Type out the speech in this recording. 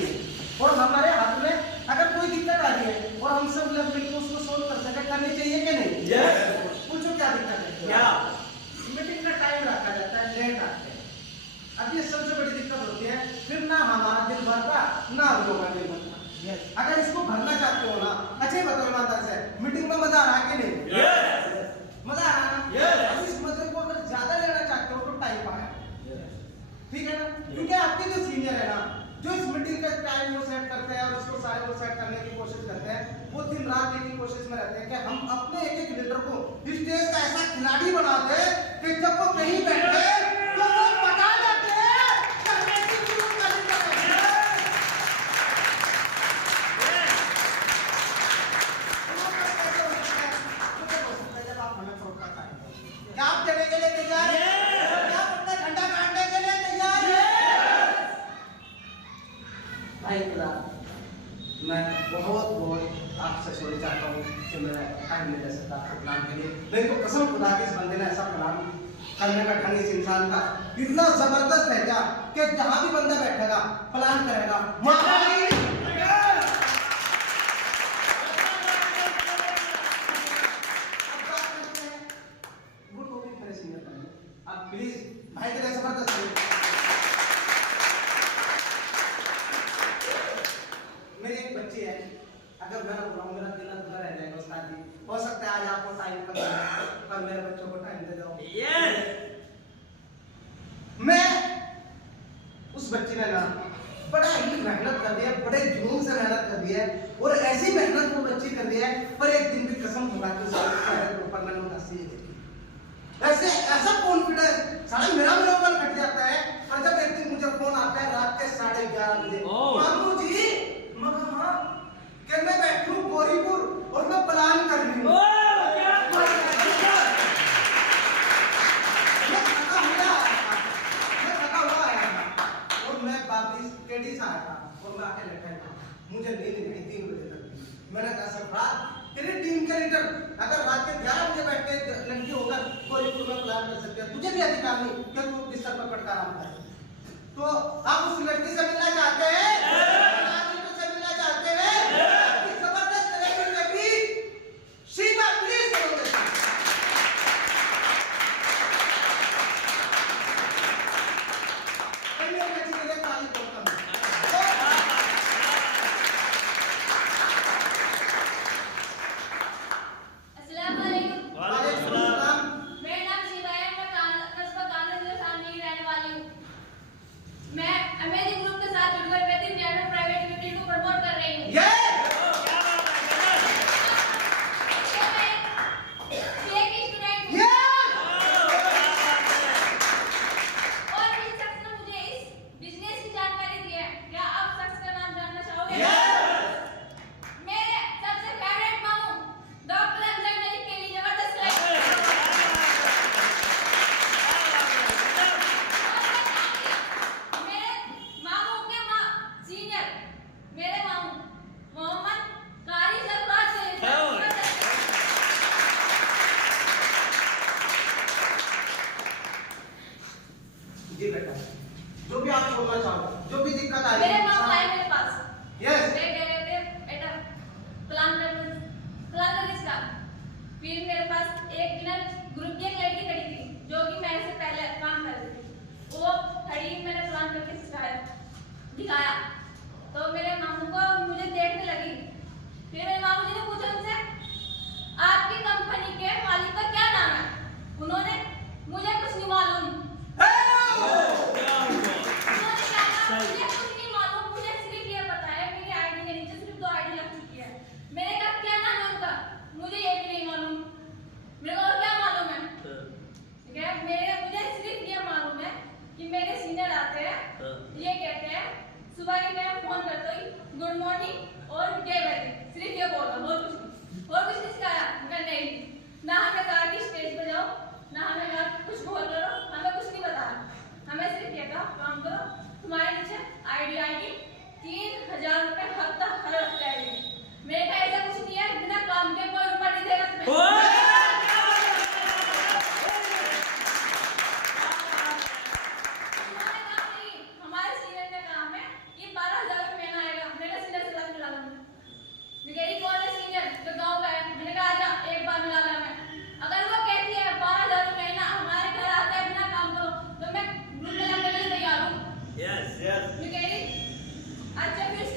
चाहिए और हमारे हाथ में अगर कोई दिक्कत आ रही है और हम सब लोग मिलकर उसको सोल्व कर सके, करनी चाहिए कि नहीं? पूछो क्या दिक्कत है? क्या मीटिंग का टाइम रखा जाता है, लेट आते हैं। अब ये सबसे बड़ी दिक्कत होती है, फिर ना हमारा दिल भरता ना हम लोगों का दिल भरता। अगर इसको भरना चाहते हो ना, अच्छे बताओ ईमानदार से, मीटिंग में मजा आ रहा है कि नहीं? मजा आ रहा है ना? अब इस मजे को अगर ज्यादा लेना चाहते हो तो टाइम पाए, ठीक है ना? क्योंकि आपके जो सीनियर है ना, जो इस मीटिंग का टाइम वो सेट करते हैं और उसको सारे वो सेट करने की कोशिश करते हैं, वो दिन रात एक ही कोशिश में रहते हैं कि हम अपने एक एक लीडर को स्टेज का ऐसा खिलाड़ी बना दे कि जब वो कहीं बैठे तो वो पता जाते हैं आप देने के लिए तैयार है, क्या अपना झंडा काटने के लिए तैयार है? भाई खुदा, मैं बहुत बहुत आपसे सॉरी चाहता हूँ कि मैं टाइम नहीं दे सकता आपको प्लान के लिए। नहीं तो कसम खुदा के इस बंदे ने ऐसा प्लान करने का ढंग इस इंसान का इतना जबरदस्त है क्या कि जहां भी बंदा बैठेगा प्लान करेगा। आप प्लीज भाई के लिए जबरदस्त मेरी एक बच्ची है, अगर मैं बुलाऊं मेरा दिल अधूरा रह जाएगा उस्ताद जी। हो सकता है आज आपको टाइम पर मेरे बच्चों को टाइम दे दो। मैं उस बच्ची ने ना बड़ा ही मेहनत कर दिया, बड़े जुनून से मेहनत कर दी है और ऐसी मेहनत वो बच्ची कर दी है, पर एक दिन भी कसम खुदा के साथ ऊपर मैंने उदासी देखी। ऐसे ऐसा कॉन्फिडेंस सारा मेरा मनोबल घट जाता है। और जब एक दिन मुझे फोन आता है रात के 11:30 बजे, मामू जी मैं बैठू गोरीपुर और मैं प्लान कर रही हूँ। और मैं वापिस केडी से आया था और मैं आके बैठा था, मुझे नींद नहीं 3 बजे तक। मैंने कहा सरदार तेरी टीम के लीडर अगर रात के 11 बजे बैठ के लड़की होकर गोरीपुर में प्लान कर सकते हैं, तुझे भी अधिकार नहीं कि तू बिस्तर पर पड़कर आराम करे। तो आप उस लड़की से मिलना चाहते हैं, से मिलना चाहते हैं, जबरदस्त तरीके में भी सीधा प्लीज करोगे। जी बेटा, जो भी आप बोलना चाहो, जो भी दिक्कत आ रही है मेरे मामा आए मेरे पास। यस वे कह रहे थे बेटा प्लान कर इसका। फिर मेरे पास एक दिन ग्रुप की एक लड़की खड़ी थी जो कि मेरे से पहले काम कर रही थी। वो खड़ी मैंने प्लान करके सिखाया दिखाया तो मेरे मामू को मुझे देखने लगी। फिर मेरे मामू जी ने पूछा उनसे आपकी कंपनी के मालिक का क्या नाम है? उन्होंने मुझे कुछ नहीं मालूम। ये कहते हैं सुबह के टाइम फोन करते ही गुड मॉर्निंग और जय वैरी, सिर्फ ये बोल रहा, और कुछ नहीं सिखाया। नहीं, ना हमें कहा कि स्टेज पे जाओ, ना हमें कहा कुछ बोल करो, हमें कुछ नहीं बताया। हमें सिर्फ ये कहा काम करो, तुम्हारे नीचे आईडी आएगी, 3000 रुपए हफ्ता हर हफ्ते आएगी। मेरे का ऐसा कुछ नहीं है, बिना काम के कोई रुपया नहीं देगा तुम्हें। हमारे सीनियर का काम है ये 12,000 रुपए मैं कह रही अच्छा फिर